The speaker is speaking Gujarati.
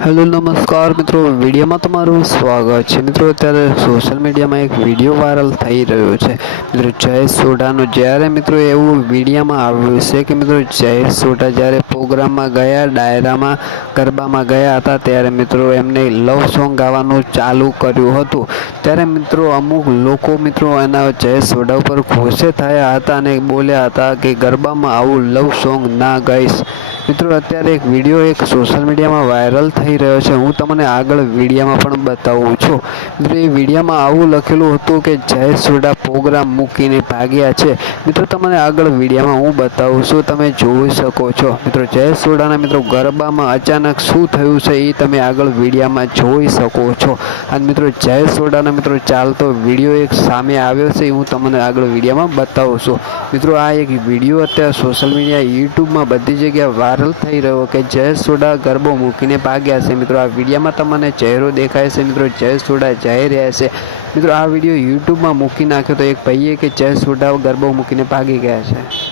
હેલો, નમસ્કાર મિત્રો. વિડીયોમાં તમારું સ્વાગત છે. મિત્રો, અત્યારે સોશિયલ મીડિયામાં એક વીડિયો વાયરલ થઈ રહ્યો છે. મિત્રો, જય સોઢાનો. જ્યારે મિત્રો એવું વિડીયોમાં આવ્યું છે કે મિત્રો જયેશ સોઢા જ્યારે પ્રોગ્રામમાં ગયા, ડાયરામાં, ગરબામાં ગયા હતા, ત્યારે મિત્રો એમને લવ સોંગ ગાવાનું ચાલુ કર્યું હતું. ત્યારે મિત્રો અમુક લોકો મિત્રો એના જય સોઢા ઉપર ગુસ્સે થયા હતા અને બોલ્યા હતા કે ગરબામાં આવું લવ સોંગ ના ગાઈશ. મિત્રો, અત્યારે એક વીડિયો એક સોશિયલ મીડિયામાં વાયરલ થઈ રહ્યો છે. હું તમને આગળ વિડીયામાં પણ બતાવું છું. મિત્રો, એ વિડીયામાં આવું લખેલું હતું કે, જય સોડા પ્રોગ્રામ મૂકીને ભાગ્યા છે. મિત્રો, તમને આગળ વિડીયામાં હું બતાવું છું. તમે જોઈ શકો છો. મિત્રો, જય સોડાના, મિત્રો, ગરબામાં અચાનક શું થયું છે એ તમે આગળ વિડીયામાં જોઈ શકો છો. અને મિત્રો, જય સોડાના, મિત્રો, ચાલતો વીડિયો એક સામે આવ્યો છે. હું તમને આગળ વિડીયામાં બતાવું છું. મિત્રો, આ એક વીડિયો અત્યારે સોશિયલ મીડિયા યુટ્યુબમાં બધી જગ્યાએ વાયરલ થઈ રહ્યો કે જયેશ સોડા ગરબો મૂકીને ભાગ્યા છે. મિત્રો, આ વિડીયોમાં તમને ચહેરો દેખાય છે. મિત્રો જયેશ સોડા જઈ રહ્યા છે. મિત્રો, આ વીડિયો યુટ્યુબમાં મૂકી નાખ્યો તો એક ભાઈએ કે જયેશ સોડા ગરબો મૂકીને ભાગી ગયા છે.